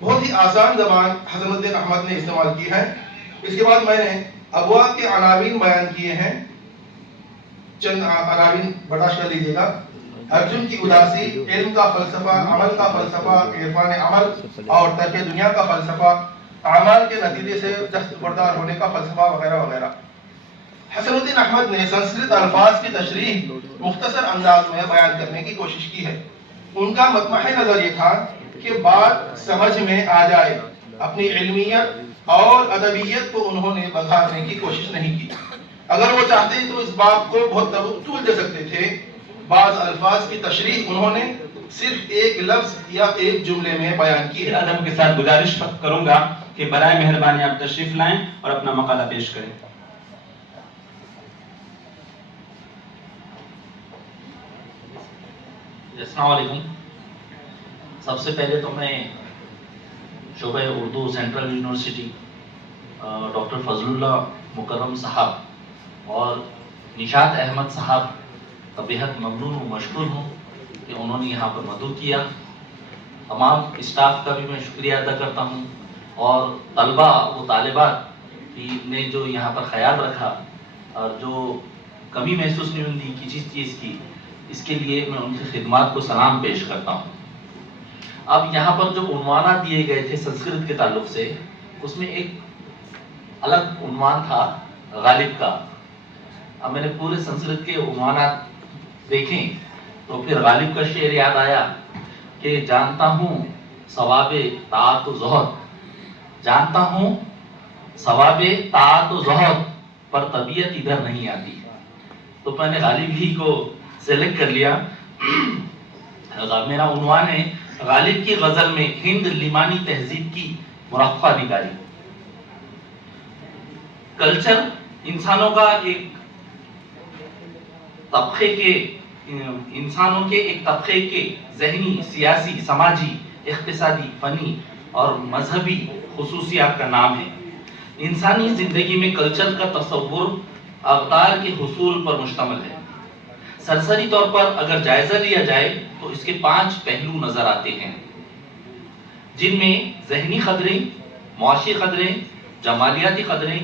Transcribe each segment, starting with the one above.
بہت ہی آسان زبان حسن الدین احمد نے استعمال کی ہے. اس کے بعد میں نے ابواب کے عناوین بیان کیے ہیں. چند عناوین برداشت کر لیجیے گا. ارجن کی اداسی، علم کا فلسفہ، عمل کا فلسفہ، عرفان عمل اور ترک دنیا کا فلسفہ، اعمال کے نتیجے سے دستبردار ہونے کا فلسفہ وغیرہ وغیرہ. حسن الدین احمد نے سنسکرت الفاظ کی تشریح مختصر انداز میں بیان کرنے کی کوشش کی ہے. ان کا مطمح نظر یہ تھا کہ بات سمجھ میں آ جائے. اپنی علمیت اور ادبیت کو انہوں نے بگھارنے کی کوشش نہیں کی. اگر وہ چاہتے تو اس بات کو بہت طول دے سکتے تھے. بعض الفاظ کی تشریح انہوں نے صرف ایک لفظ یا ایک جملے میں بیان کی ہے. ادب کے ساتھ گزارش کروں گا کہ برائے مہربانی آپ تشریف لائیں اور اپنا مقالہ پیش کریں. السلام علیکم. سب سے پہلے تو میں شعبہ اردو سینٹرل یونیورسٹی ڈاکٹر فضل اللہ مکرم صاحب اور نشاط احمد صاحب کا بےحد ممنون و مشکور ہوں کہ انہوں نے یہاں پر مدعو کیا. تمام اسٹاف کا بھی میں شکریہ ادا کرتا ہوں اور طلبہ و طالبات نے جو یہاں پر خیال رکھا اور جو کمی محسوس نہیں ہوتی کسی چیز کی، اس کے لیے میں ان کی خدمات کو سلام پیش کرتا ہوں. اب یہاں پر جو عنوانات دیے گئے تھے سنسکرت کے تعلق سے، اس میں ایک الگ عنوان تھا غالب کا. اب میں نے پورے سنسکرت کے عنوانات دیکھیں تو پھر غالب کا شعر یاد آیا کہ جانتا ہوں ثواب طاعت و زہد، جانتا ہوں ثواب طاعت و زہد، پر طبیعت ادھر نہیں آتی. تو میں نے غالب ہی کو سلیکٹ کر لیا. میرا عنوان ہے غالب کی غزل میں ہند لیمانی تہذیب کی مرفع نگاری. کلچر انسانوں کا ایک طبقے کے انسانوں کے ایک طبقے کے ذہنی، سیاسی، سماجی، اقتصادی، فنی اور مذہبی خصوصیات کا نام ہے. انسانی زندگی میں کلچر کا تصور اقدار کے حصول پر مشتمل ہے. سرسری طور پر اگر جائزہ لیا جائے تو اس کے 5 پہلو نظر آتے ہیں، جن میں ذہنی خطرے، معاشی خطرے، جمالیاتی خطرے،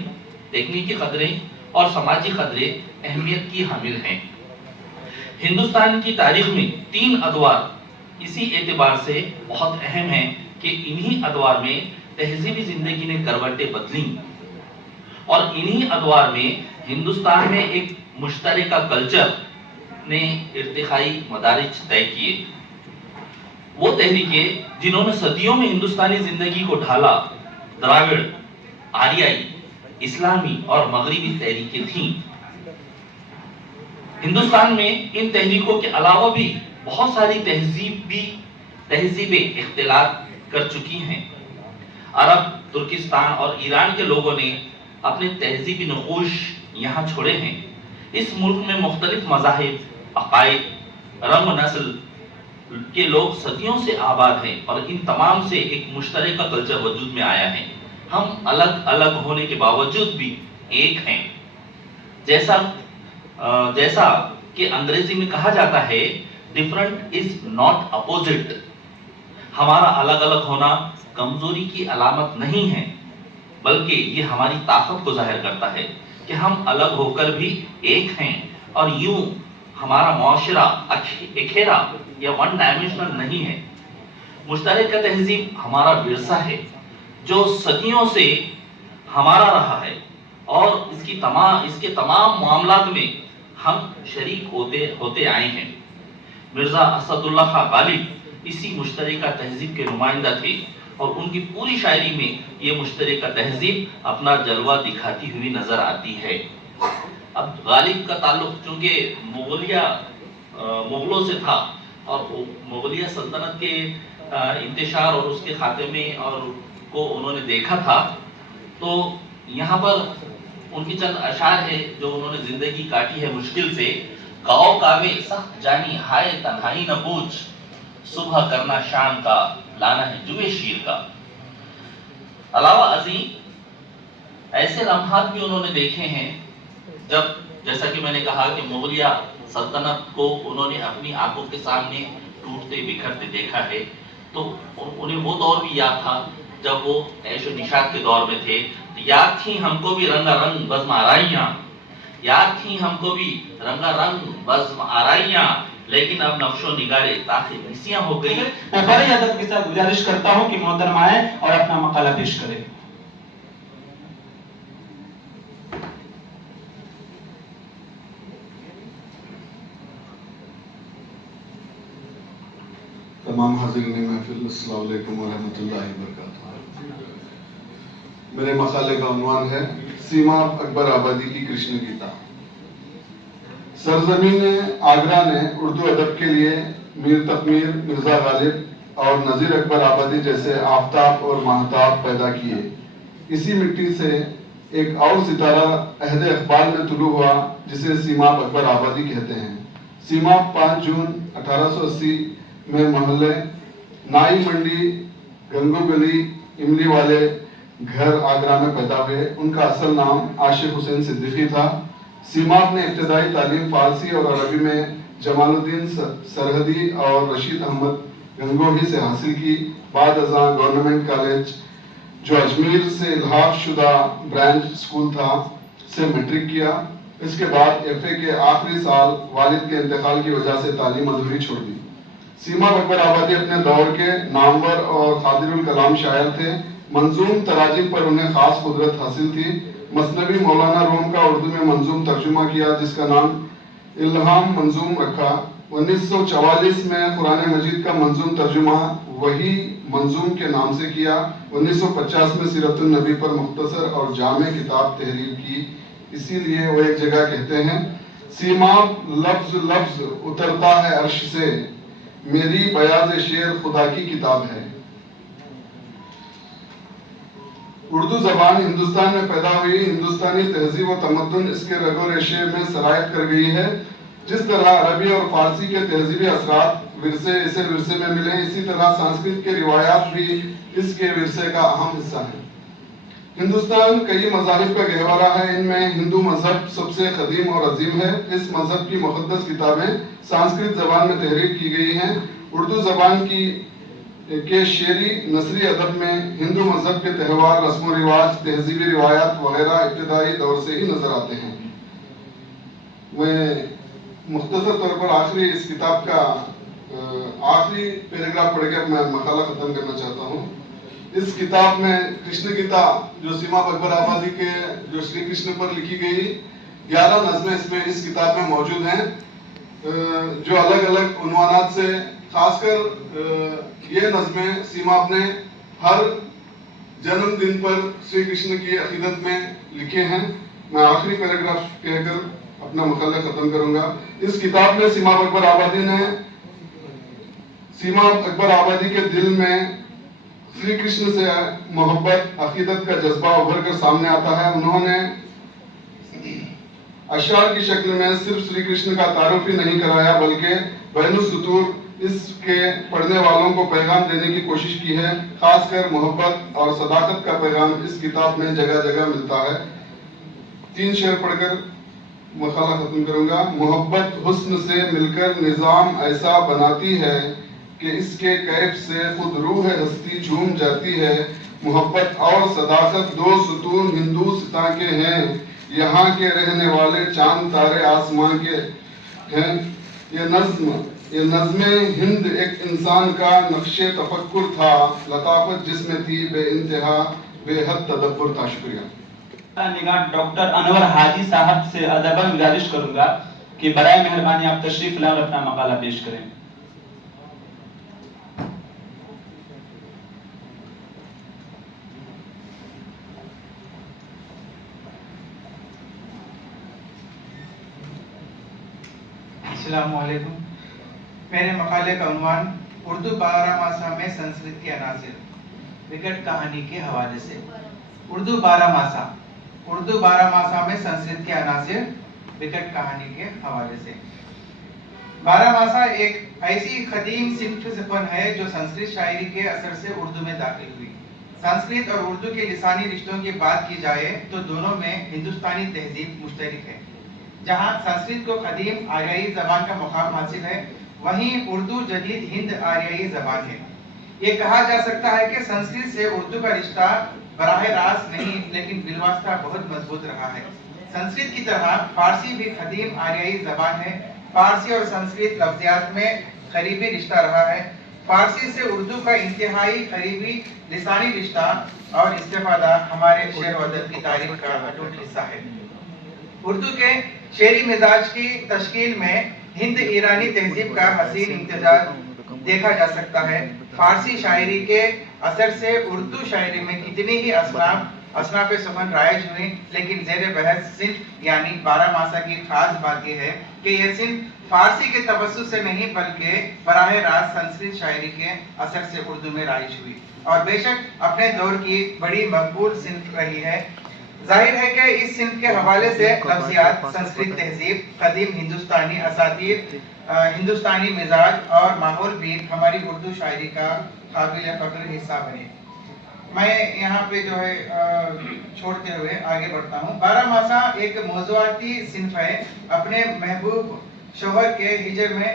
تکنیکی خطرے اور سماجی خطرے اہمیت کی حامل ہیں. ہندوستان کی تاریخ میں 3 ادوار اسی اعتبار سے بہت اہم ہیں کہ انہی ادوار میں تہذیبی زندگی نے کروٹیں بدلیں اور انہی ادوار میں ہندوستان میں ایک مشترکہ کلچر نے ارتقائی مدارج طے کیے. وہ تحریکیں جنہوں نے صدیوں میں ہندوستانی زندگی کو ڈھالا دراوڑ، آریائی، اسلامی اور مغربی تحریکیں تھیں. ہندوستان میں ان تحریکوں کے علاوہ بھی بہت ساری تہذیبیں اختلاط کر چکی ہیں. عرب، ترکستان اور ایران کے لوگوں نے اپنے تہذیبی نقوش یہاں چھوڑے ہیں. اس ملک میں مختلف مذاہب، عقائد، رنگ و نسل کے لوگ صدیوں سے آباد ہیں اور ان تمام سے ایک مشترکہ کلچر وجود میں آیا ہے. ہم الگ الگ ہونے کے باوجود بھی ایک ہیں. جیسا کہ انگریزی میں کہا جاتا ہے ڈفرنٹ از ناٹ اپوزٹ. ہمارا الگ الگ ہونا کمزوری کی علامت نہیں ہے، بلکہ یہ ہماری طاقت کو ظاہر کرتا ہے کہ ہم الگ ہو کر بھی ایک ہیں اور یوں ہمارا معاشرہ اکھیرا یا ون ڈائمینشنل نہیں ہے. مشترکہ تہذیب ہمارا ورثہ ہے جو صدیوں سے ہمارا رہا ہے اور اس کے تمام معاملات میں ہم شریک ہوتے آئے ہیں. مرزا اسد اللہ خان غالب اسی مشترکہ تہذیب کے نمائندہ تھے اور ان کی پوری شاعری میں یہ مشترکہ تہذیب اپنا جلوہ دکھاتی ہوئی نظر آتی ہے. اب غالب کا تعلق چونکہ مغلوں سے تھا اور مغلیہ سلطنت کے انتشار اور اس کے خاتمے اور کو انہوں نے دیکھا تھا، تو یہاں پر ان کی چند اشعار ہے جو انہوں نے زندگی کاٹی ہے مشکل سے. گاؤ کاوے سخت جانی ہائے تنہائی نہ پوچھ، صبح کرنا شام کا لانا ہے جوے شیر کا. علاوہ ازیں ایسے لمحات بھی انہوں نے دیکھے ہیں جب، جیسا کہ میں نے کہا کہ مغلیہ سلطنت کو انہوں نے اپنی آنکھوں کے سامنے ٹوٹتے بکھرتے دیکھا ہے. تو انہیں وہ دور بھی یاد تھا جب وہ عیش و نشاط کے دور میں تھے. یاد تھی ہم کو بھی رنگا رنگ بزم آرائیاں، یاد تھی ہم کو بھی رنگا رنگ بزم آرائیاں، لیکن اب نقش و نگار طاق نیسیاں ہو گئی. میں بڑے ادب کے ساتھ گزارش کرتا ہوں کہ محترم آئیں اور اپنا مقالہ پیش کریں. تمام حاضرین محفل، السلام علیکم ورحمۃ اللہ وبرکاتہ. میرے مقالے کا عنوان ہے سیماب اکبر آبادی کی کرشن گیتا. سرزمین آگرہ نے اردو ادب کے لیے میر تقمیر، مرزا غالب اور نذیر اکبر آبادی جیسے آفتاب اور ماہتاب پیدا کیے. اسی مٹی سے ایک اور ستارہ عہد اقبال میں طلوع ہوا جسے سیماب اکبر آبادی کہتے ہیں. سیماب 5 جون 1880 میں محلے نائی منڈی، گنگو گلی، املی والے گھر آگرہ میں پیدا ہوئے. ان کا اصل نام عاشق حسین صدیقی تھا. سیماب نے ابتدائی تعلیم فارسی اور عربی میں جمال الدین سرحدی اور رشید احمد گنگوہی سے حاصل کی. بعد ازاں گورنمنٹ کالج جو اجمیر سے الحاق شدہ برانچ اسکول تھا سے میٹرک کیا. اس کے بعد ایف اے کے آخری سال والد کے انتقال کی وجہ سے تعلیم ادھوری چھوڑ دی. سیماب اکبر آبادی اپنے دور کے نامور اور قادر الکلام شاعر تھے. منظوم تراجم پر انہیں خاص قدرت حاصل تھی. مثنوی مولانا روم کا اردو میں منظوم ترجمہ کیا جس کا نام الہام منظوم رکھا. 1944 میں قرآن مجید کا منظوم ترجمہ وہی منظوم کے نام سے کیا. 1950 میں سیرت النبی پر مختصر اور جامع کتاب تحریر کی. اسی لیے وہ ایک جگہ کہتے ہیں سیماب لفظ لفظ اترتا ہے عرش سے، میری بیاض شعر خدا کی کتاب ہے. اردو زبان ہندوستان میں پیدا ہوئی. ہندوستانی تہذیب و تمدن اس کے رگ و ریشے میں سرایت کر گئی ہے. جس طرح عربی اور فارسی کے تہذیبی اثرات اسے ورثے میں ملے، اسی طرح سنسکرت کے روایات بھی اس کے ورثے کا اہم حصہ ہیں. ہندوستان کئی مذاہب کا گہوارہ ہے. ان میں ہندو مذہب سب سے قدیم اور عظیم ہے. اس مذہب کی مقدس کتابیں سنسکرت زبان میں تحریر کی گئی ہیں. اردو زبان کے شعری نثری ادب میں ہندو مذہب کے تہوار، رسم و رواج، تہذیبی روایات وغیرہ ابتدائی دور سے ہی نظر آتے ہیں. میں مختصر طور پر آخری اس کتاب کا آخری پیراگراف پڑھ کے اپنا مقالہ ختم کرنا چاہتا ہوں. اس کتاب میں کرشن گیتا جو سیماب اکبر آبادی کے جو شری کرشن پر لکھی گئی 11 نظمیں اس کتاب میں موجود ہیں جو الگ الگ عنوانات سے، خاص کر یہ نظمیں سیماب نے ہر جنم دن پر شری کرشن کی عقیدت میں لکھے ہیں. میں آخری پیراگراف کہہ کر اپنا مقالہ ختم کروں گا. اس کتاب میں سیماب اکبر آبادی کے دل میں شری کرشن سے محبت، عقیدت کا جذبہ ابھر کر سامنے آتا ہے. انہوں نے اشعار کی شکل میں صرف شری کرشن کا تعارف ہی نہیں کرایا بلکہ بین السطور اس کے پڑھنے والوں کو پیغام دینے کی کوشش کی ہے. خاص کر محبت اور صداقت کا پیغام اس کتاب میں جگہ جگہ ملتا ہے. 3 شعر پڑھ کر مقالہ ختم کروں گا. محبت حسن سے مل کر نظام ایسا بناتی ہے کہ اس کے کیف سے خود روح ہستی جھوم جاتی ہے. محبت اور صداقت 2 ستون ہندوستان کے ہیں، یہاں کے رہنے والے چاند تارے آسمان کے ہیں. یہ نظم ہند ایک انسان کا نقش تفکر تھا، لطافت جس میں تھی بے انتہا بے حد تدبر تھا. شکریہ. نگاہ ڈاکٹر انور حاجی صاحب سے ادباً گزارش کروں گا کہ برائے مہربانی آپ تشریف لائیں اور اپنا مقالہ پیش کریں. السلام علیکم. میرے مقالے کا عنوان اردو 12 ماسہ میں سنسکرت کے عناصر، وکٹ کہانی کے حوالے سے. اردو 12 ماسہ میں سنسکرت کے عناصر، وکٹ کہانی کے حوالے سے. 12 ماسہ ایک ایسی قدیم صنف زبان ہے جو سنسکرت شاعری کے اثر سے اردو میں داخل ہوئی. سنسکرت اور اردو کے لسانی رشتوں کی بات کی جائے تو دونوں میں ہندوستانی تہذیب مشترک ہے. جہاں سنسکرت کو قدیم آریائی زبان کا مقام حاصل ہے، وہیں اردو جدید ہند آریائی زبان ہے. یہ کہا جا سکتا ہے کہ سنسکرت سے اردو کا رشتہ براہ راست نہیں لیکن بالواسطہ بہت مضبوط رہا ہے۔ سنسکرت کی طرح فارسی بھی قدیم آریائی زبان ہے۔ فارسی اور سنسکرت لفظیات میں قریبی رشتہ رہا ہے۔ فارسی سے اردو کا انتہائی قریبی لسانی رشتہ اور استفادہ ہمارے شعر و ادب کی تاریخ کا اٹوٹ حصہ ہے۔ اردو کے شعری مزاج کی تشکیل میں ہند ایرانی تہذیب کا حسین امتزاج دیکھا جا سکتا ہے۔ فارسی شاعری کے اثر سے اردو شاعری میں کتنی ہی اصناف سخن رائج ہوئی، لیکن زیر بحث صنف یعنی بارہ ماسا کی خاص بات یہ ہے کہ یہ صنف فارسی کے توسط سے نہیں بلکہ براہ راست سنسکرت شاعری کے اثر سے اردو میں رائج ہوئی اور بے شک اپنے دور کی بڑی مقبول صنف رہی ہے۔ ظاہر ہے کہ اس صنف کے حوالے سے لفظیات، سنسکرت تہذیب، قدیم ہندوستانی اساطیر، ہندوستانی مزاج اور ماحول بھی ہماری اردو شاعری کا قابل فخر حصہ بنے۔ میں یہاں پہ جو ہے چھوڑتے ہوئے آگے بڑھتا ہوں۔ بارہ ماسا ایک موضوعاتی صنف ہے۔ اپنے محبوب شوہر کے ہجر میں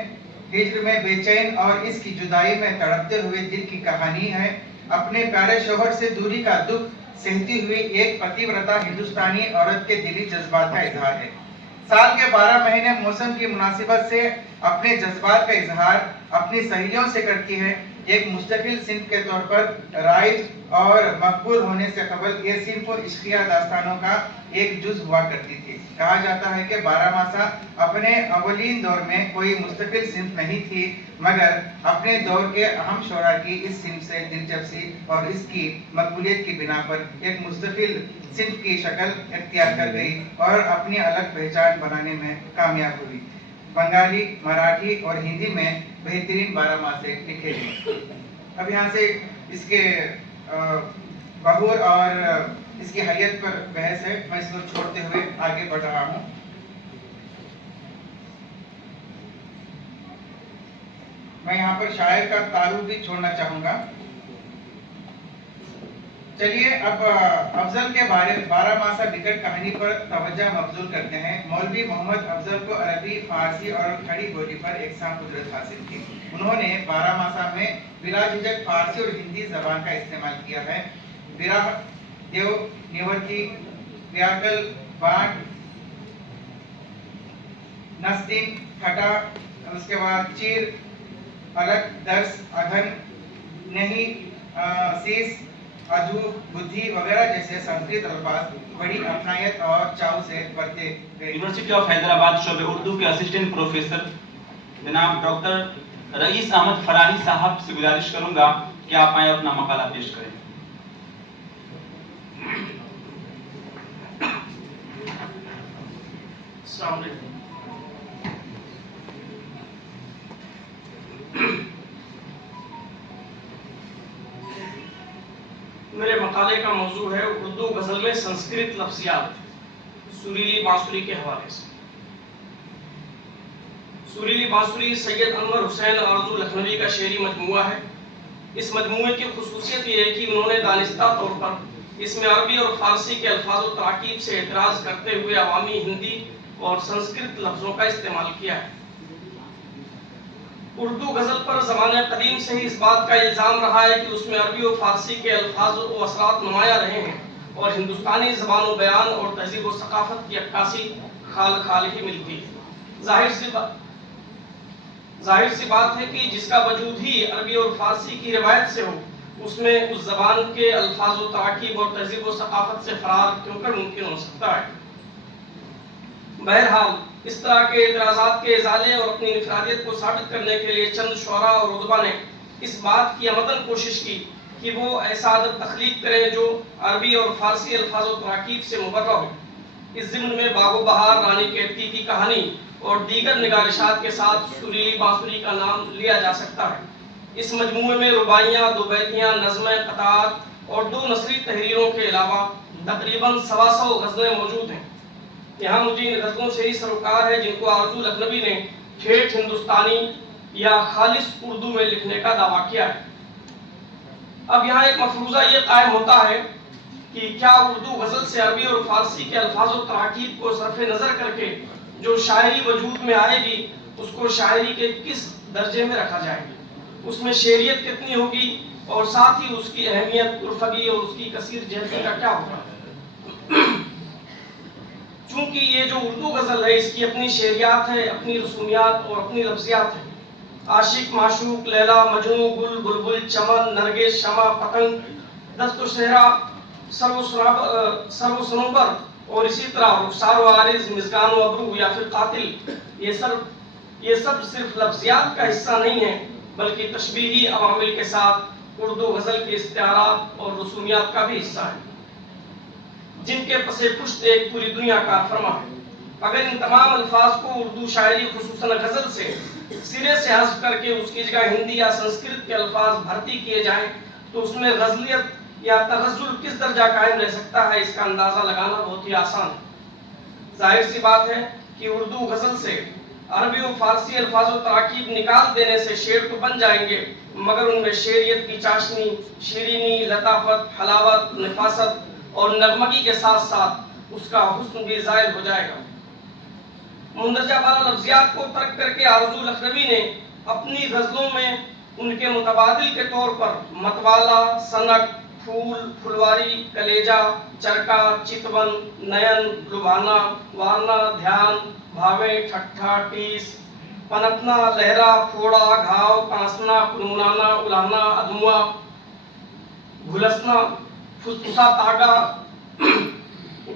بے چین اور اس کی جدائی میں تڑپتے ہوئے دل کی کہانی ہے۔ اپنے پیارے شوہر سے دوری کا دکھ سہتی ہوئی ایک پتی ورتا ہندوستانی عورت کے دلی جذبات کا اظہار ہے۔ سال کے 12 مہینے موسم کی مناسبت سے اپنے جذبات کا اظہار اپنی سہیلیوں سے کرتی ہے۔ ایک مستقل صنف کے طور پر رائج اور مقبول ہونے سے قبل یہ صنف عشقیہ داستانوں کا ایک جز ہوا کرتی تھی۔ کہا جاتا ہے کہ بارہ ماسا اپنے اولین دور میں کوئی مستقل صنف نہیں تھی، مگر اپنے دور کے اہم شعراء کی اس صنف سے دلچسپی اور اس کی مقبولیت کی بنا پر ایک مستقل صنف کی شکل اختیار کر گئی اور اپنی الگ پہچان بنانے میں کامیاب ہوئی۔ بنگالی، مراٹھی اور ہندی میں بہترین بارہ ماسے لکھے گئے۔ اب یہاں سے اس کے بہور اور اس کی حیت پر بحث ہے، میں اس کو چھوڑتے ہوئے آگے بڑھ رہا ہوں۔ میں یہاں پر شاعر کا تعارف بھی چھوڑنا چاہوں گا۔ چلیے اب افضل کے بارہ ماسا بکٹ کہانی پر توجہ مبذول کرتے ہیں۔ مولوی محمد افضل کو عربی، فارسی اور کھڑی بولی پر یکساں قدرت حاصل تھی۔ انہوں نے بارہ ماسا میں بلا جھجک فارسی اور ہندی زبان کا استعمال کیا ہے۔ براہ دیو، نیورتی، ویاکل، بانٹ، نسدین، کھٹا، اس کے بعد چیر، الگ، درس، اگھن، نہیں، سیس، اجو، بدھی وغیرہ جیسے سنسکرت الفاظ بڑی اپنائیت اور چاؤ سے برتے گئے۔ یونیورسٹی آف حیدرآباد شعبہ اردو کے اسسٹنٹ پروفیسر جناب ڈاکٹر رئیس احمد فراہی صاحب سے گزارش کروں گا کہ آپ آئیں اپنا مقالہ پیش کریں۔ السلام علیکم۔ میرے مقالے کا موضوع ہے اردو غزل میں سنسکرت لفظیات، سریلی بانسری کے حوالے سے۔ سریلی بانسری سید انور حسین آرزو لکھنوی کا شعری مجموعہ ہے۔ اس مجموعے کی خصوصیت یہ ہے کہ انہوں نے دانستہ طور پر اس میں عربی اور فارسی کے الفاظ و تراکیب سے اعتراض کرتے ہوئے عوامی ہندی اور سنسکرت لفظوں کا استعمال کیا ہے۔ اردو غزل پر زمانہ قدیم سے ہی اس بات کا الزام رہا ہے کہ اس میں عربی و فارسی کے الفاظ و اثرات نمایاں رہے ہیں اور ہندوستانی زبان و بیان اور تہذیب و ثقافت کی عکاسی کھال کھال ہی ملتی ہے۔ ظاہر سی بات ہے کہ جس کا وجود ہی عربی اور فارسی کی روایت سے ہو، اس میں اس زبان کے الفاظ و تراکیب اور تہذیب و ثقافت سے فرار کیوں کر ممکن ہو سکتا ہے۔ بہرحال اس طرح کے اعتراضات کے ازالے اور اپنی انفرادیت کو ثابت کرنے کے لیے چند شعراء اور ادبا نے اس بات کی عمدن کوشش کی کہ وہ ایسا ادب تخلیق کریں جو عربی اور فارسی الفاظ و تراکیب سے مبرہ ہو۔ اس ضمن میں باغ و بہار، رانی کیرتی کی کہانی اور دیگر نگارشات کے ساتھ سریلی بانسری کا نام لیا جا سکتا ہے۔ اس مجموعے میں رباعیاں، دو بیتیاں، نظمیں، قطعات اور دو نثری تحریروں کے علاوہ تقریباً 125 غزلیں موجود ہیں۔ یہاں مجھے ان غزلوں سے ہی سروکار ہے جن کو آرزو لکھنوی نے ٹھیٹھ ہندوستانی یا خالص اردو میں لکھنے کا دعویٰ کیا ہے۔ اب یہاں ایک مفروضہ یہ قائم ہوتا ہے کہ کیا اردو غزل سے عربی اور فارسی کے الفاظ و تراکیب کو صرف نظر کر کے جو شاعری وجود میں آئے گی اس کو شاعری کے کس درجے میں رکھا جائے گا، اس میں شعریت کتنی ہوگی اور ساتھ ہی اس کی اہمیت عرفگی اور اس کی کثیر جہتی کا کیا ہوگا؟ چونکہ یہ جو اردو غزل ہے اس کی اپنی شعریات ہے، اپنی رسومیات اور اپنی لفظیات ہے۔ عاشق معشوق، لیلا مجنوں، گل بلبل، چمن، نرگس، شمع، پتنگ، دست و صحرا، سرو سنوبر اور اسی طرح رخسار و عارض، مژگان و ابرو یا پھر قاتل، یہ سب صرف لفظیات کا حصہ نہیں ہے بلکہ تشبیہی عوامل کے ساتھ اردو غزل کے استعارات اور رسومیات کا بھی حصہ ہے، جن کے پس پشت ایک پوری دنیا کا فرما ہے۔ اگر ان تمام الفاظ کو اردو شاعری خصوصاً غزل سے سرے سے حذف کر کے اس کی جگہ ہندی یا سنسکرت کے الفاظ بھرتی کیے جائیں تو اس میں غزلیت یا تغزل کس درجہ قائم رہ سکتا ہے، اس کا اندازہ لگانا بہت ہی آسان ہے۔ ظاہر سی بات ہے کہ اردو غزل سے عربی و فارسی الفاظ و تراکیب نکال دینے سے شعر تو بن جائیں گے، مگر ان میں شعریت کی چاشنی، شیرینی، لطافت، حلاوت، نفاست اور نغمگی کے ساتھ ساتھ اس کا حسن بھی زائل ہو جائے گا۔ مندرجہ بالا لفظیات کو ترک کر کے آرزو لکھنوی نے اپنی غزلوں میں ان کے متبادل کے طور پر متوالا، سنک، پھول، پھلواری، کلیجہ، چرکا، چتون، نین، لبھانا، وارنا، دھیان، بھاوے، ٹھٹھا، ٹیس، پنپنا، لہرا، پھوڑا، گھاؤ، کانسنا، کنمنانا، الانا، ادموا، گھلسنا، فسفسا، تاگا،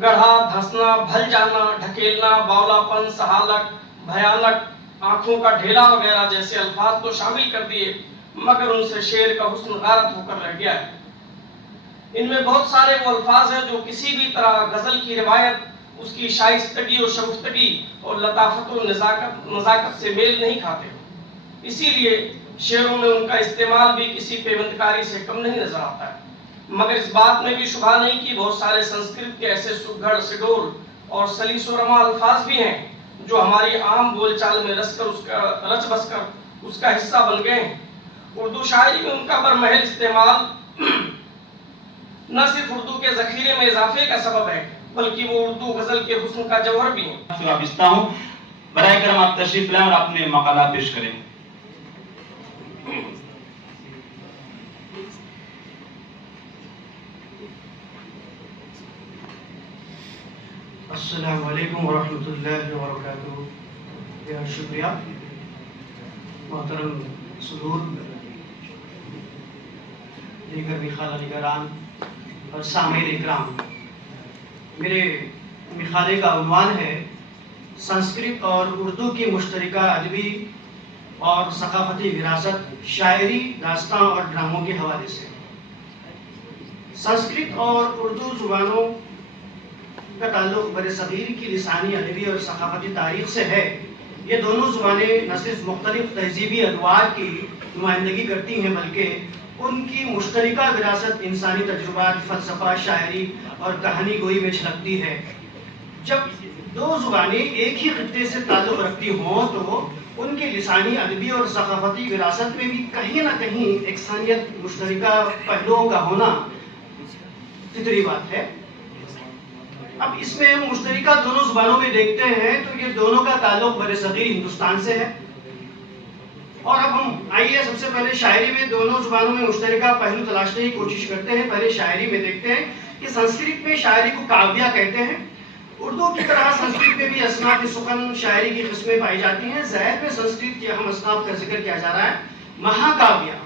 گڑھا، دھسنا، بھل جانا، ڈھکیلنا، باولا پن، سہالک، بھیانک، آنکھوں کا ڈھیلا وغیرہ جیسے الفاظ تو شامل کر دیے، مگر ان سے شعر کا حسن غارت ہو کر رہ گیا ہے۔ ان میں بہت سارے وہ الفاظ ہیں جو کسی بھی طرح غزل کی روایت، اس کی شائستگی اور شگفتگی اور لطافت و نزاکت سے میل نہیں کھاتے، اسی لیے شعروں میں ان کا استعمال بھی کسی پیوندکاری سے کم نہیں نظر آتا ہے۔ مگر اس بات میں بھی شبہ نہیں کہ بہت سارے سنسکرت کے ایسے سگھڑ، سڈول اور سلیس و رما الفاظ بھی ہیں جو ہماری عام بول چال میں رچ بس کر اس کا حصہ بن گئے ہیں۔ اردو شاعری میں ان کا برمحل استعمال نہ صرف اردو کے ذخیرے میں اضافے کا سبب ہے بلکہ وہ اردو غزل کے حسن کا جوہر بھی ہیں۔ وابستہ ہوں، برائے کرم آپ تشریف لائیں اور اپنے مقالات پیش کریں۔ السلام علیکم ورحمۃ اللہ وبرکاتہ۔ شکریہ محترم صدور، دیگر مخالہ نگران اور سامعین اکرام، میرے مخالے کا عنوان ہے سنسکرت اور اردو کی مشترکہ ادبی اور ثقافتی وراثت، شاعری، داستان اور ڈراموں کے حوالے سے۔ سنسکرت اور اردو زبانوں کا تعلق برصغیر کی لسانی، ادبی اور ثقافتی تاریخ سے ہے۔ یہ دونوں زبانیں نہ صرف مختلف تہذیبی ادوار کی نمائندگی کرتی ہیں بلکہ ان کی مشترکہ وراثت انسانی تجربات، فلسفہ، شاعری اور کہانی گوئی میں جھلکتی ہے۔ جب دو زبانیں ایک ہی خطے سے تعلق رکھتی ہوں تو ان کے لسانی، ادبی اور ثقافتی وراثت میں بھی کہیں نہ کہیں یکسانیت، مشترکہ پہلوؤں کا ہونا فطری بات ہے۔ اب اس میں ہم مشترکہ دونوں زبانوں میں دیکھتے ہیں تو یہ دونوں کا تعلق برصغیر ہندوستان سے ہے۔ اور اب ہم آئیے سب سے پہلے شاعری میں دونوں زبانوں میں مشترکہ پہلو تلاشنے کی کوشش کرتے ہیں۔ پہلے شاعری میں دیکھتے ہیں کہ سنسکرت میں شاعری کو کاویہ کہتے ہیں۔ اردو کی طرح سنسکرت میں بھی اصناف سخن شاعری کی قسمیں پائی جاتی ہیں۔ ظاہر میں سنسکرت کے اہم اصناف کا ذکر کیا جا رہا ہے۔ مہا کاویہ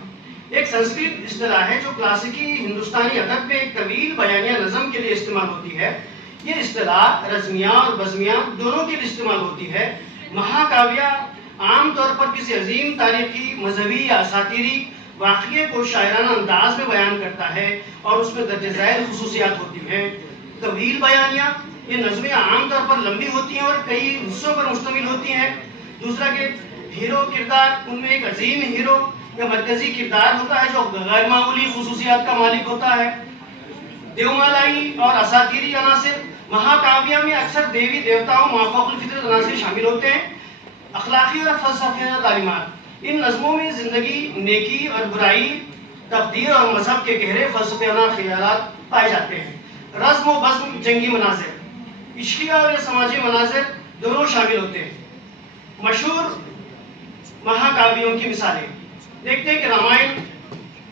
ایک سنسکرت اصطلاح ہے جو کلاسیکی ہندوستانی ادب میں ایک طویل بیانیہ نظم کے لیے استعمال ہوتی ہے۔ یہ اصطلاح رزمیہ اور بزمیہ دونوں کے لیے استعمال ہوتی ہے۔ مہا کاویہ عام طور پر کسی عظیم تاریخی، مذہبی یا اساطیری واقعے کو شاعرانہ انداز میں بیان کرتا ہے اور اس میں درج ذیل خصوصیات ہوتی ہیں۔ طویل بیانیہ، یہ نظمیں عام طور پر لمبی ہوتی ہیں اور کئی حصوں پر مشتمل ہوتی ہیں۔ دوسرا کہ ہیرو کردار، ان میں ایک عظیم ہیرو یا مرکزی کردار ہوتا ہے جو غیر معمولی خصوصیات کا مالک ہوتا ہے۔ دیومالائی اور اساطیری عناصر، مہا کاویہ میں اکثر دیوی دیوتاؤں، مافوق الفطرت عناصر شامل ہوتے ہیں۔ اخلاقی اور فلسفیانہ تعلیمات، ان نظموں میں زندگی، نیکی اور برائی، تقدیر اور مذہب کے گہرے فلسفیانہ خیالات پائے جاتے ہیں۔ رزم و بزم، جنگی مناظر، عشقیہ اور سماجی مناظر دونوں شامل ہوتے ہیں۔ مشہور مہا کاویوں کی مثالیں دیکھتے ہیں کہ رامائن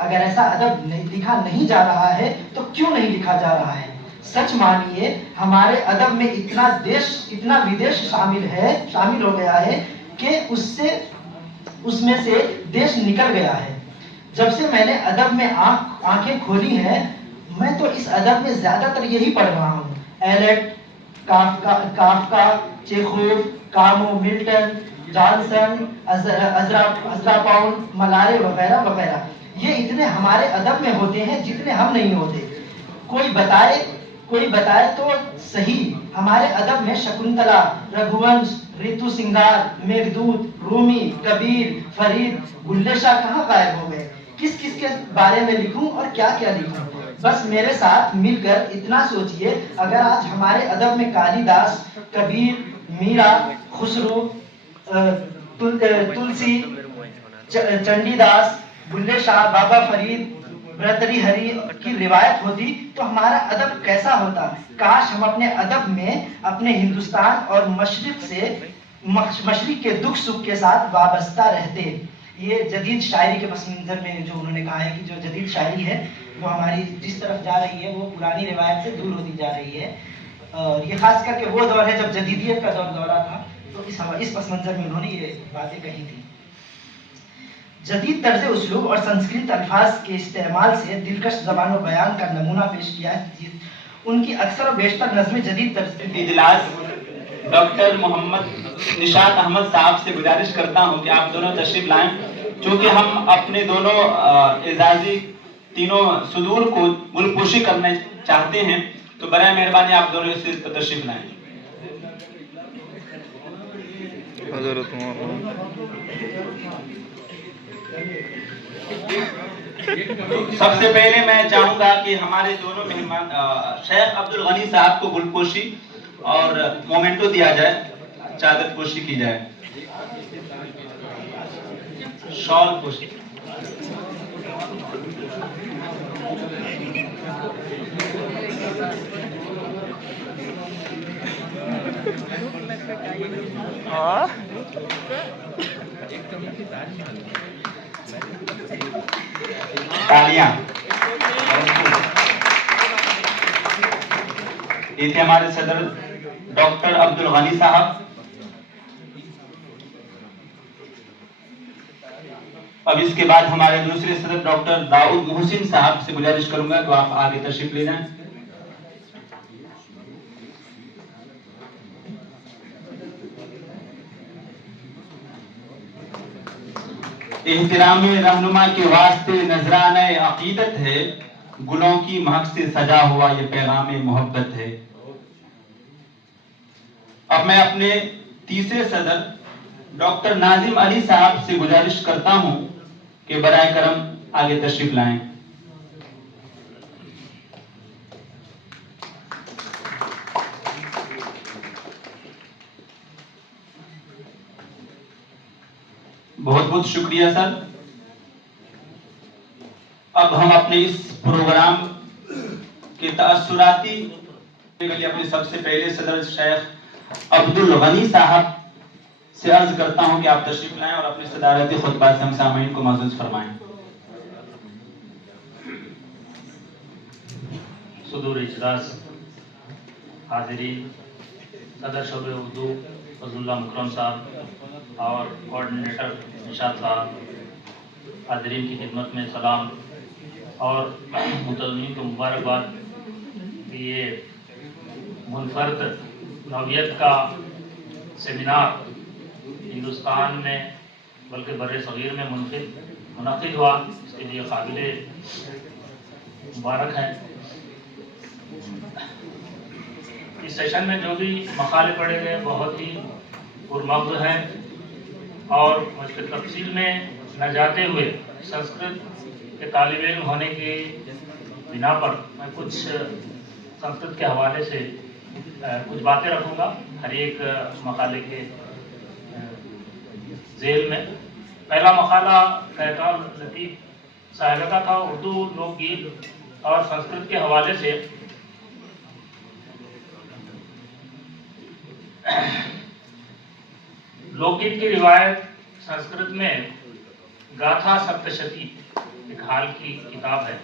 اگر ایسا ادب لکھا نہیں جا رہا ہے تو کیوں نہیں لکھا جا رہا ہے؟ سچ مانیے ہمارے ادب میں اتنا ودیش شامل ہو گیا ہے کہ اس میں سے دیش نکل گیا ہے۔ جب سے میں نے ادب میں آنکھیں کھولی ہیں، میں تو اس ادب میں زیادہ تر یہی پڑھ رہا ہوں: Eliot, Kafka, Chekhov, Camus, Milton, Johnson, Ezra Pound, Mallarme وغیرہ وغیرہ۔ یہ اتنے ہمارے ادب میں ہوتے ہیں جتنے ہم نہیں ہوتے۔ کوئی بتائے تو صحیح، ہمارے ادب میں شکنتلا، رگھوونش، ریتو سنگار، میگھدوت، رومی، کبیر، فرید، بلے شاہ کہاں غائب ہو گئے؟ کس کے بارے میں لکھوں اور کیا لکھوں؟ بس میرے ساتھ مل کر اتنا سوچئے، اگر آج ہمارے ادب میں کالی داس، کبیر، میرا، خسرو، تلسی، چنڈی داس، بلے شاہ، بابا فرید، برتری ہری کی روایت ہوتی تو ہمارا ادب کیسا ہوتا؟ کاش ہم اپنے ادب میں اپنے ہندوستان اور مشرق کے دکھ سکھ کے ساتھ وابستہ رہتے۔ یہ جدید شاعری کے پس منظر میں جو انہوں نے کہا ہے کہ جو جدید شاعری ہے وہ ہماری جس طرف جا رہی ہے وہ پرانی روایت سے دور ہوتی جا رہی ہے، اور یہ خاص کر کے وہ دور ہے جب جدیدیت کا دورہ تھا، تو اس پس منظر میں انہوں نے یہ باتیں کہی تھی۔ جدید طرز اسلوب اور سنسکرت الفاظ کے استعمال سے دلکش زبان و بیان کا نمونہ پیش کیا ہے۔ ان کی اکثر و بیشتر نظمیں جدید طرز اجلاس ڈاکٹر محمد نشاط احمد صاحب سے گزارش کرتا ہوں کہ آپ دونوں تشریف لائیں، چونکہ ہم اپنے دونوں اعزازی تینوں صدور کو ملک پوشی کرنا چاہتے ہیں، تو برائے مہربانی آپ دونوں اس سے تشریف لائیں۔ سب سے پہلے میں چاہوں گا کہ ہمارے دونوں مہمان شیخ عبدالغنی صاحب کو گل پوشی اور مومنٹو دیا جائے، چادر پوشی کی جائے، شال پوشی۔ تالیاں۔ یہ تھے ہمارے صدر ڈاکٹر عبدالغنی صاحب۔ اب اس کے بعد ہمارے دوسرے صدر ڈاکٹر داؤد محسن صاحب سے گزارش کروں گا کہ آپ آگے تشریف لے جائیں۔ احترام رہنما کے واسطے نذرانہ عقیدت ہے، گلوں کی مہک سے سجا ہوا یہ پیغام محبت ہے۔ اب میں اپنے تیسرے صدر ڈاکٹر ناظم علی صاحب سے گزارش کرتا ہوں کہ برائے کرم آگے تشریف لائیں۔ بہت بہت شکریہ سر۔ اب ہم اپنے اس پروگرام کے تاثراتی اپنے سب سے پہلے صدر شیخ عبدالغنی صاحب سے عرض کرتا ہوں کہ آپ تشریف لائیں اور اپنے صدارتی خطبات سے ہم سامعین کو معزز فرمائیں۔ صدور اجلاس، حاضرین، صدر شعبہ اردو فضل اللہ مکرم صاحب اور کوارڈینیٹر نشاط صاحب، حاضرین کی خدمت میں سلام اور متعلمین کو مبارکباد کہ یہ منفرد نوعیت کا سیمینار ہندوستان میں بلکہ بر صغیر میں منعقد ہوا، اس کے لیے قابل مبارک ہیں۔ اس سیشن میں جو بھی مقالے پڑھے گئے بہت ہی پرمغز ہیں، اور اس کے تفصیل میں نہ جاتے ہوئے سنسکرت کے طالب علم ہونے کی بنا پر میں کچھ سنسکرت کے حوالے سے کچھ باتیں رکھوں گا ہر ایک مقالے کے ذیل میں۔ پہلا مقالہ خیرخان لطیف صاحبہ کا تھا، اردو لوک گیت اور سنسکرت کے حوالے سے۔ لوک گیت کی روایت سنسکرت میں گاتھا سپتشتی ایک حال کی کتاب ہے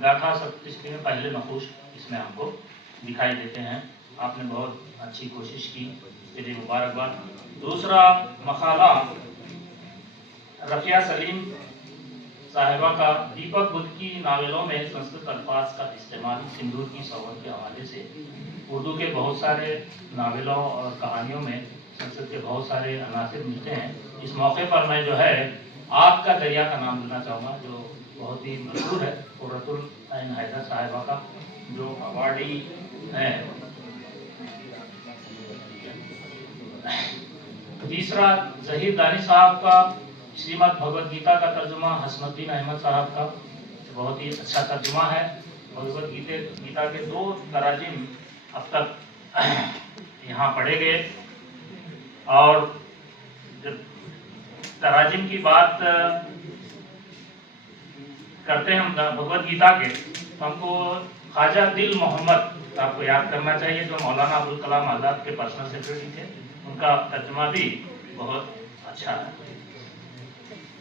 گاتھا 37 کے پہلے نقوش اس میں ہم کو دکھائی دیتے ہیں. آپ نے بہت اچھی کوشش کی، اس کے لیے مبارکباد. دوسرا مقالہ رفیہ سلیم صاحبہ کا دیپک بدھ کی ناولوں میں سنسکرت الفاظ کا استعمال سندور کی صحبت کے حوالے سے. اردو کے بہت سارے ناولوں اور کہانیوں میں سنسکرت کے بہت سارے عناصر ملتے ہیں. اس موقع پر میں جو ہے آگ کا دریا کا نام لینا چاہوں گا، جو بہت ہی مشہور ہے، قرۃ العین حیدر صاحبہ کا، جو اوارڈی ہیں. تیسرا ظہیر دانش صاحب کا شریمد بھگوت گیتا کا ترجمہ حسن الدین احمد صاحب کا، بہت ہی اچھا ترجمہ ہے. بھگوت گیتا کے 2 تراجم اب تک یہاں پڑھے گئے. اور جب تراجم کی بات کرتے ہیں ہم بھگوت گیتا کے، تو ہم کو خواجہ دل محمد آپ کو یاد کرنا چاہیے، جو مولانا ابوالکلام آزاد کے پرسنل سیکرٹری تھے. ان کا ترجمہ بھی بہت اچھا ہے.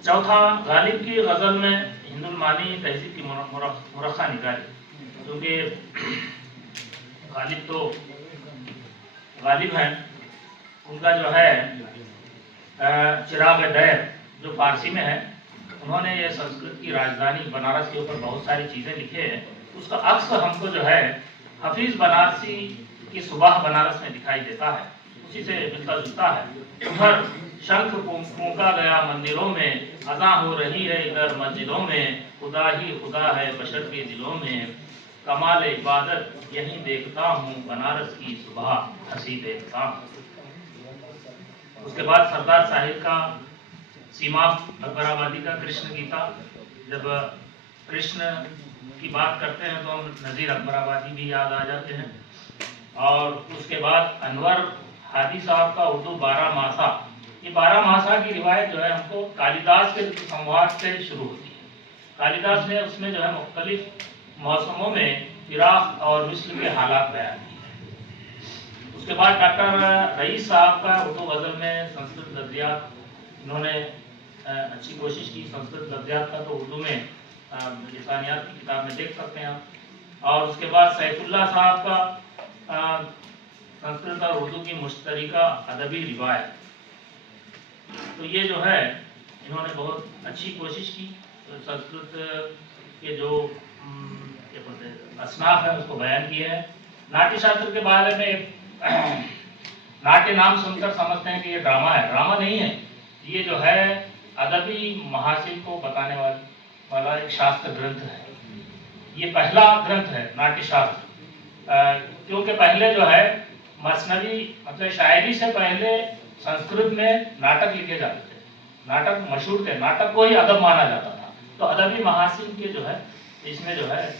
چوتھا غالب کی غزل میں ہند المانی تہذیب کی مرخہ نگاری، کیونکہ غالب تو غالب ہیں. ان کا جو ہے چراغ دیر جو فارسی میں ہے، انہوں نے یہ سنسکرت کی راجدھانی بنارس کے اوپر بہت ساری چیزیں لکھے ہیں. اس کا عکس ہم کو جو ہے حفیظ بنارسی کی صبح بنارس میں دکھائی دیتا ہے، اسی سے ملتا جلتا ہے. ادھر شنکھ پھونکا گیا مندروں میں، اذاں ہو رہی ہے ادھر مسجدوں میں، خدا ہی خدا ہے بشر کے دلوں میں، کمال عبادت یہیں دیکھتا ہوں، بنارس کی صبح ہنسی دیکھتا ہوں. اس کے بعد سردار صاحب کا سیماب اکبر آبادی کا کرشن گیتا. جب کرشن کی بات کرتے ہیں تو ہم نذیر اکبر آبادی بھی یاد آ جاتے ہیں. اور اس کے بعد انور ہادی صاحب کا اردو 12 ماسا. یہ 12 ماسا کی روایت جو ہے ہم کو کالیداس کے سمواد سے شروع ہوتی ہے. کالیداس نے اس میں جو ہے مختلف موسموں میں عراق اور مصر کے حالات بیان کیے ہیں. اس کے بعد ڈاکٹر رئیس صاحب کا اردو غزل میں سنسکرت لفظیات، انہوں نے اچھی کوشش کی. سنسکرت لفظیات کا تو اردو میں لسانیات کی کتاب میں دیکھ سکتے ہیں آپ. اور اس کے بعد سیف اللہ صاحب کا سنسکرت اور اردو کی مشترکہ ادبی روایت. تو یہ جو ہے انہوں نے بہت اچھی کوشش کی. سنسکرت کے جو اصناف ہیں اس کو بیان کیے ہیں. ناٹیہ شاستر کے بارے میں ناٹیہ نام سن کر سمجھتے ہیں کہ یہ ڈرامہ ہے. ڈرامہ نہیں ہے، یہ جو ہے ادبی محاسن کو بتانے والا ایک شاستر گرنتھ ہے. یہ پہلا گرنتھ ہے ناٹیہ شاستر، کیونکہ پہلے جو ہے مثنوی مطلب شاعری سے پہلے سنسکرت میں ناٹک لکھے جاتے تھے. ناٹک مشہور تھے، ناٹک کو ہی ادب مانا جاتا تھا. تو ادبی محاسن کے جو ہے اس میں جو ہے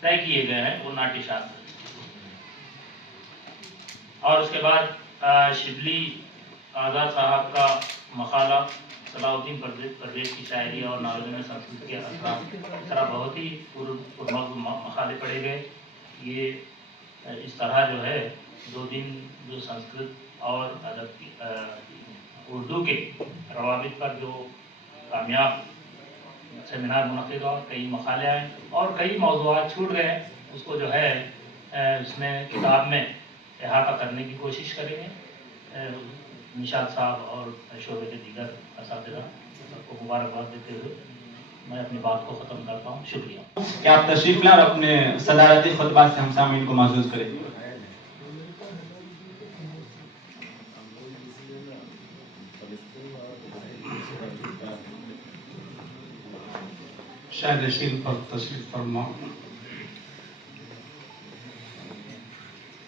طے کیے گئے ہیں وہ ناٹیہ شاستر. اور اس کے بعد شبلی آزاد صاحب کا مقالہ صلاح الدین پرویز کی شاعری اور ناولوں میں سنسکرت کے اثرات، اس طرح بہت ہی پرمغز مقالے پڑھے گئے. یہ اس طرح جو ہے 2 دن جو سنسکرت اور ادب کی اردو کے روابط پر جو کامیاب سیمینار منعقد اور کئی مقالے آئے اور کئی موضوعات چھوٹ گئے، اس کو جو ہے اس میں کتاب میں احاطہ کرنے کی کوشش کریں گے. نشاد صاحب اور شعبے کے دیگر اساتذہ سب کو مبارکباد دیتے ہوئے میں اپنی بات کو ختم کرتا ہوں. شکریہ کہ آپ تشریف لیں اور اپنے صدارتی خطبات سے ہم سامعین کو معزز کریں. شاہ نشین پر تشریف فرما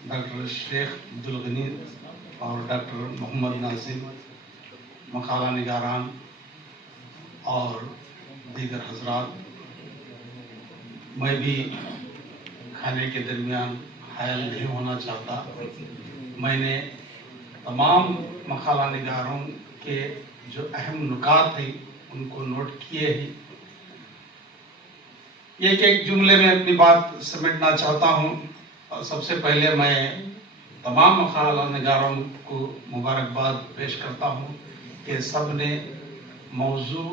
ڈاکٹر شیخ عبدالغنی اور ڈاکٹر محمد ناظم، مقالہ نگاران اور دیگر حضرات. میں بھی کھانے کے درمیان حائل نہیں ہونا چاہتا. میں نے تمام مقالہ نگاروں کے جو اہم نکات ہیں ان کو نوٹ کیے ہی. ایک جملے میں اپنی بات سمیٹنا چاہتا ہوں. اور سب سے پہلے میں تمام مقالہ نگاروں کو مبارکباد پیش کرتا ہوں کہ سب نے موضوع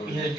PhD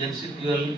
NCPL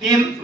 3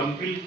MPhil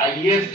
IAS